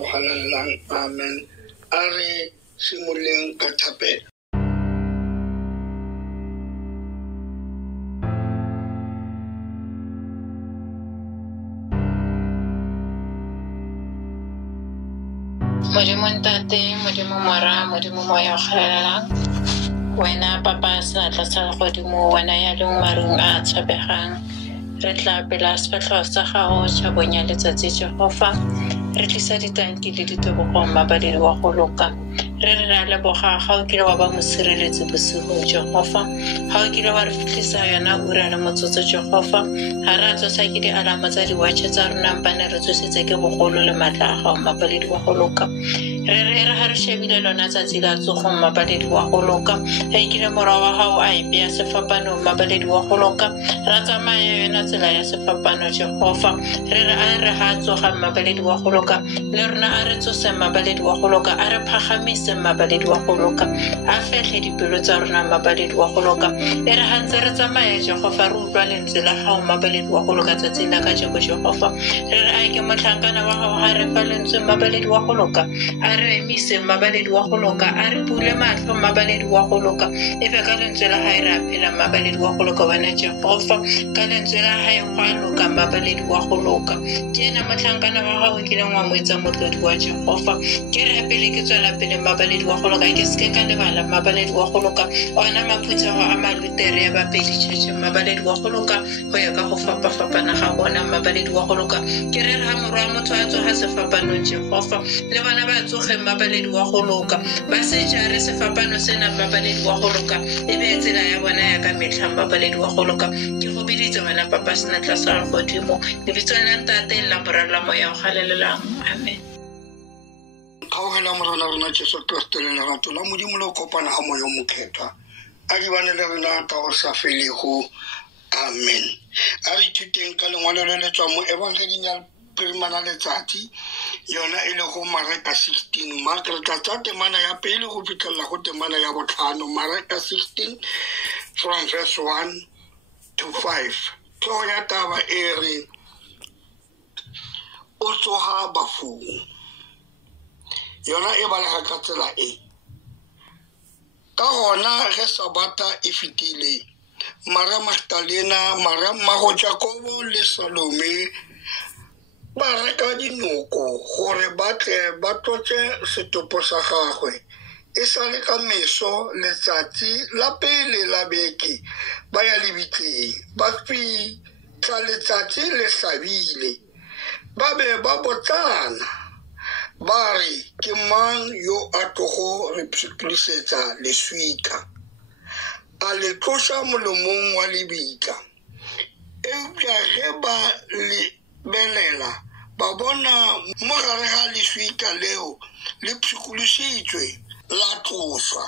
go halalelang. Amen. A re simoleng ka thapelo. Modimo ntate, Modimo mora, Modimo moya o kgalelang. Wena papa seatla sa godimo, wena ya leng marung a tshabegang. Re tla pela sefatlhego sa gago tšhabong ya letsatsi Jehova. Re tlisa ditanki le ditebogo mabadedi wa go loka. Re a leboga ga o kile wa ba mosireletsi bosigo Jehova. Ga o kile wa re fitlhisa yona ura le motsotso Jehova. Ga re a tsosa ke dialama tsa diwatšhe tsa rona mpane re tsositse ke bogolo le maatla a gago mabadedi wa go loka. Re ga re shebile lona tsatsi la tsogong mabadedi wa go loka. Ga ikile morago wa gago a ipeya sefapano mabadedi wa go loka. Ra tsamaya yona tsela ya sefapano Jehova. Re ga a tsoga mabadedi wa go loka. Le rona a re tsose mabadedi wa go loka. A re phagamise mabadedi wa go loka. A fetlhe dipelo tsa rona mabadedi wa go loka. E re gantse re tsamaya Jehova re utlwa lentswe la gago mabadedi wa go loka tsatsing la ka Jehova. Re a ke motlhankana wa gago ga re fa lentswe mabadedi wa go loka. A re emise mabadedi wa go loka. A re bule matlho mabadedi wa go loka. E be ka lentswe la gae re a phela mabadedi wa go loka wena Jehova. Ka lentswe la gae go a loka mabadedi wa go loka. Ke ena motlhankana wa gago ke leng wa moetsa motlodi wa Jehova. Ke re pele ke tswela pele mabadedi wa go loka ke seke ka lebala mabadedi wa go loka ona maphutshego a malutere ya bapedi tšhetše mabadedi wa go loka go ya ka go fapafapana ga bona mabadedi wa go loka. Ke re ga morwa motho a tsoga sefapanong Jehova le bana ba tsoge mabadedi wa go loka ba se jare sefapano sena mabadedi wa go loka e be tsela ya bona ya ka metlha mabadedi wa go loka. Ke go biditse wena papa senatla sa godimo lebitsong la ntate la boraro la moya o galelelang. Amen. Kgaogela morala rona Jesu Kriste le lerato la Modimo le kopana ga moya o mokgethwa a di bane le rena ka go sa felego. Amen. A re ithuteng ka lengwalo le le tswang mo evangeleng ya Pirimana letsatsi yona e le go Mareka 16 Mark re tla tsa temana ya pele go fitlhelela go temana ya botlhano Mareka 16 from verse 1 to 5. Tlhogo ya taba e re o tsoga bafung. Yona e balega ka tsela e. Ka gona ge sabata e fetile Maria Magdalena, Maria mmago Jakobo le Salome ba reka dinoko gore ba tle ba tlotse setopo sa gagwe. E sa le ka meso letsatsi la pele la beke ba ya lebitleng ba fitlha letsatsi le hlabile ba be ba botsana ba re ke mang yo a tlogo re pshikolisetsa leswika a le tloša molomong wa lebitla. Eupša ge ba lebelela ba bona mo gare ga leswika leo le pshikološitšwe la tloswa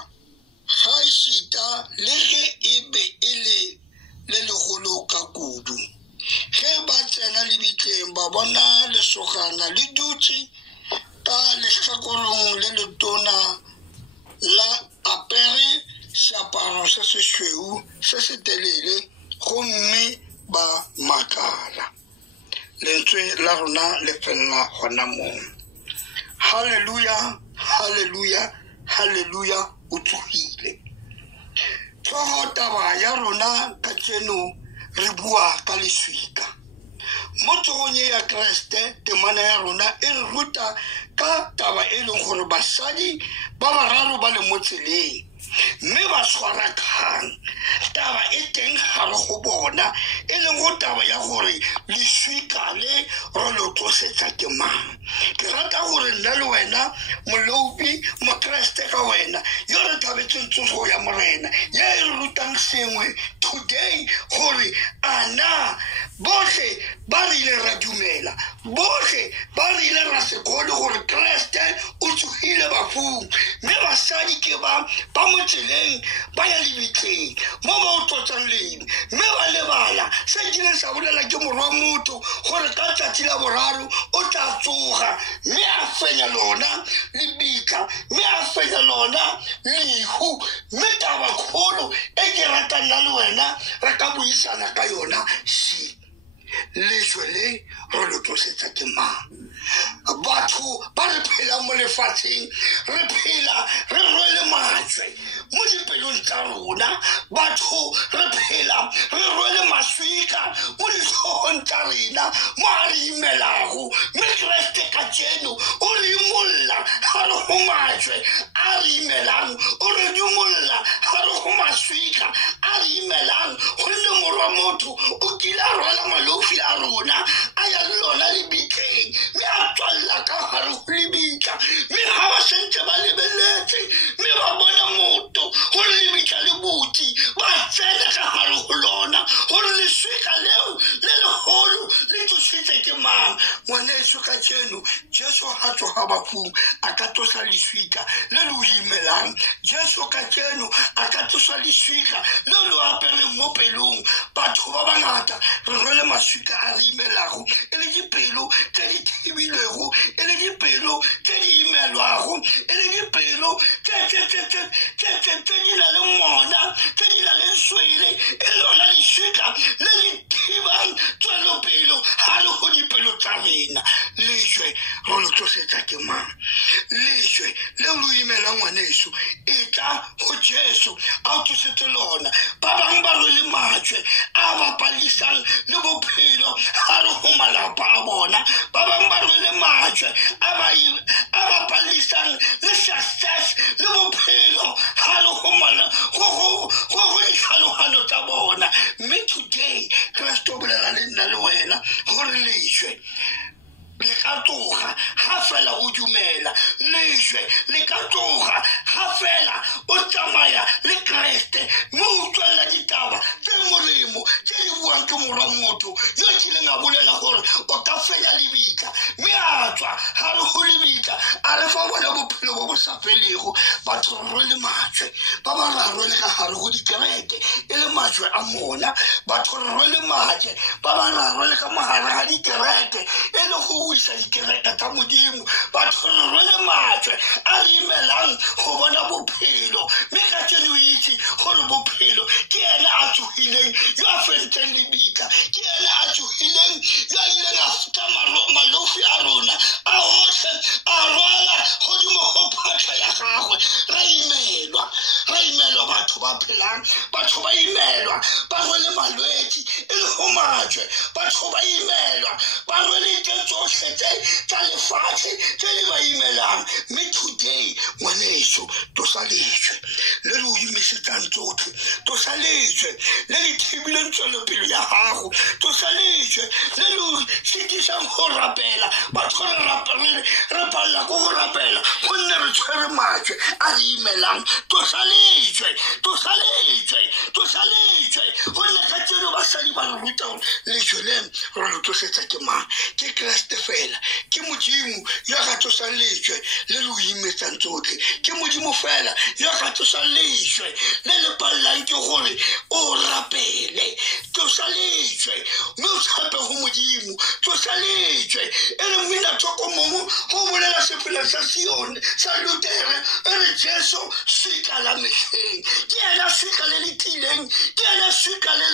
ga šita le ge e be e le legolo ka kudu. Ge ba tsena lebitleng ba bona lesogana le dutše ka lehlakorong le letona la apere seaparo se sešweu se se telele gomme ba makala. Lentswe la rona le fella gona moo. Haleluya, haleluya, haleluya o tsogile. Tlhogo taba ya rona ka tseno re bua ka leswika. Mo tsogong ya Kriste temana ya rona e re ruta ka taba e leng gore basadi ba bararo ba le mo tseleng mme ba tshwara kgang. Taba e teng gare go bona e leng go taba ya gore leswika le ro lo tlosetsa ke mang. Ke rata gore nna le wena molobi mokreste ka wena yo re thabetseng tsogo ya morena ye e re rutang sengwe today gore ana bohle ba rile ra dumela bohle ba rile ra se gole gore Kriste o tsogile bafung mme basadi ke ba mo tseleng ba ya lebitleng mo ba o tlotsang leng mme ba lebala se kileng sa bolela ke morwa motho gore ka tsatsi la boraro o tla tsoga mme a fenya lona lebitla mme a fenya lona lehu mme taba kgolo e ke ratang nna le wena re ka buisana ka yona lešwe le re lo tlosetsa ke mang. Batho ba re dipelong tsa rona batho re phela re rwele maswika mo ditlhogong tsa rena mo a re imelago mme Kreste ka tseno o re imolla ga re go majwe a re imelang o re dimolla ga re go maswika a re imelang gonne morwa motho o kile a rwala malofi a rona a ya le lona lebitleng mme a tswalla ka gare go lebitla mme ga ba sentse ba lebeletse mme ba bona moto gore lebitla le botse ba tsena ka gare go lona gore leswika leo le legolo le tsositse ke mang ngwaneso ka tseno Jesu a tsoga bafung a ka tlosa leswika le le o imelang Jesu ka tseno a ka tlosa leswika le le apereng mo pelong batho ba bangata re rwele maswika a re imelago e le dipelo tse di thibilego e le dipelo tse di imelwago e le dipelo tse di na le mona tse di na le swele e lona leswika le le thibang tswelopelo ga le go dipelo tsa rena lešwe go lo tlosetsa ke mang lešwe le lo imela ngwaneso e tla go Jesu a o tlosetse lona ba bangwe ba rwele majwe a ba palisang le bophelo ga re go malapa a bona ba bangwe ba rwele majwe a ba palisang le success le bophelo ga re go ditlhalogano tsa bona mme today Kreste o bolela le nna le wena gore lešwe le ka tloga ga fela o dumela lešwe le ka tloga ga fela o tsamaya le Kreste mo o tswela ditaba tse molemo tse di buang ke morwa motho yo kileng a bolela gore o ka fenya lebitla mme a tswa ga re go lebitla a re fa bona bophelo bo bo sa felego batho re rwele majwe ba ba ra rwele ka gare go dikereke e le majwe a mona batho re rwele majwe ba ba ra rwele ka mogare ga dikereke e le go isa dikereke tsa modimo batho re rwele majwe a re imelang go bona bophelo mme ka tseno o itse gore bophelo ke ene a tsogileng yo a fentseng lebitla ke ene a tsogileng yo a ileng a futa malofi a rona a otlhe a rwala godimo go phatlha ya gagwe ra imelwa batho ba phelang batho ba imelwa ba rwele malwetse e le go majwe batho ba imelwa ba rwele tse tsotlhe tsa lefatshe tse di ba imelang mme today ngwaneso tosa lešwe le le o imisetsang tsotlhe tosa lešwe le le thibileng tswelopelo ya gago tosa lešwe le le o setisang go rapela batho re palela ko go rapela gonne re tshwere majwe a re imelang tosa lešwe gonne ka tseno basadi ba re ruta gore lešwe le re lo tlosetsa ke mang ke Kreste fela ke modimo yo a ka tlosang lešwe le le o imetsang tsotlhe ke modimo fela yo a ka tlosang lešwe le le palelang ke gore o rapele tlosa lešwe mme o tshepe go modimo tlosa lešwe e le mminatoko mongwe go bolela sepela sa Sione sa Lutere e re Jesu swika la metlheng ke ena swika le le tileng ke ena swika le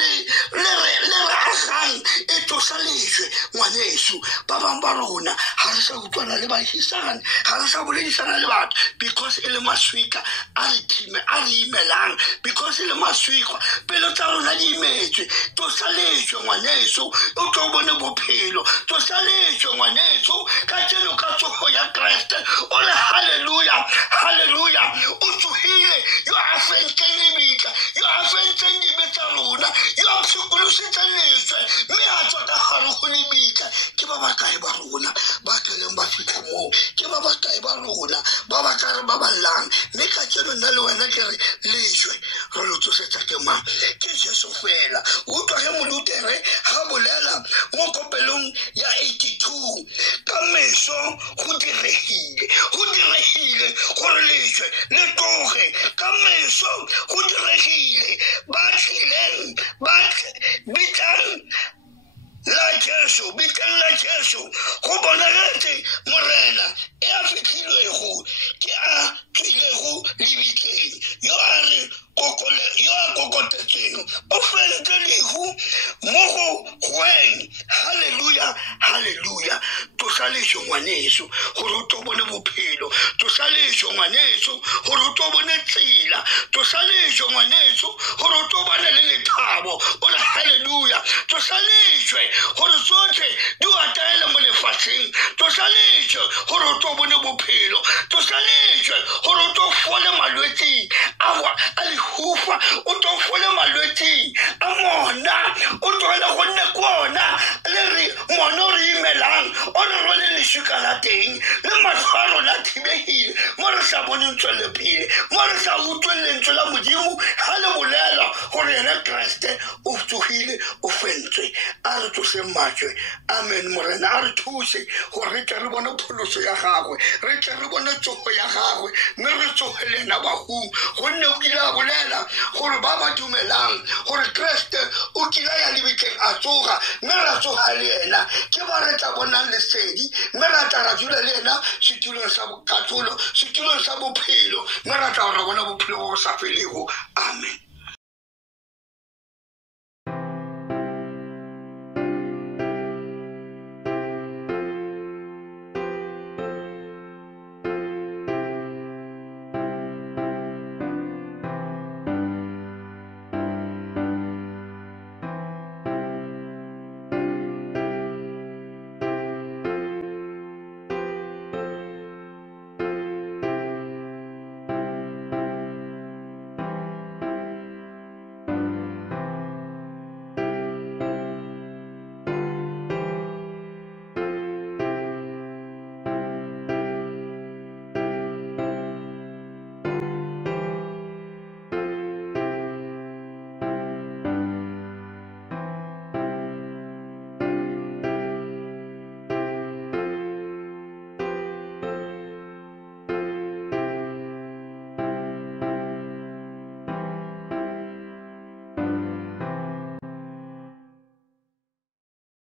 agang e tlosa lešwe ngwaneso ba bangwe ba rona ga re sa utlwana le baagisane ga re sa boledisana le batho because e le maswika a re imelang because e le maswika pelo tsa rona di imetswe tlosa lešwe ngwaneso o tlo bone bophelo tlosa lešwe ngwaneso ka tseno ka tsogo ya Kreste o re halleluja o tsogile yo a fentseng lebitla yo a fentseng dibetsa rona yo a pshikolositseng lešwe mme a tswa ka gare go lebitla ke ba ba kae ba rona ba tleleng ba fitlha moo ke ba ba kae ba rona ba ba ka re ba ballang mme ka tseno nna le wena ke re lešwe re lo tsosetsa ke mang ke Jesu fela o utlwa ge Molutere ga bolela mo kopelong ya 82 ka meso go diregile gore lešwe le tloge ka meso go diregile ba tlileng bitlang la Jesu go bonagetse morena e a fitlhilwego ke a tswilego lebitleng yo a kokotetseng o fentse lehu mo go weng. Hallelujah, hallelujah. To sa lesho ngwaneso gore to bone bophelo, to sa lesho ngwaneso gore to bone tsela, to sa lesho ngwaneso gore to bone le lethabo. Ora hallelujah. To sa leshwe gore tsotlhe di ataela mo lefatsheng, to sa leshwe gore to bone bophelo, to sa leshwe gore to fole malwetse a lehufa, o to fole malwetse a mona, o tloela go nne kona le re mona o re imelang, o re role leshuka la teng le matlho a rona thibegile mo re sa boneng tswelepele, mo re sa utlweng lentswe la Modimo ga le bolela gore ena Kreste o tsogile o fentswe. A re tsose matswe. Amen. Morena a re thuse gore re tle re bone pholoso ya gagwe, re tle re bone tsogo ya gagwe, mme re tsogele na bahung, gonne o kile a bolela gore ba ba dumelang gore Kreste o kile ya lebekeng a tsoga, mme ra tsoga le ena ke ba re tla bonang lesedi, mme ra tla ra dula le ena setulong sa katolo, setulong sa bophelo, mme ra tla ra bona bophelo bo sa felego.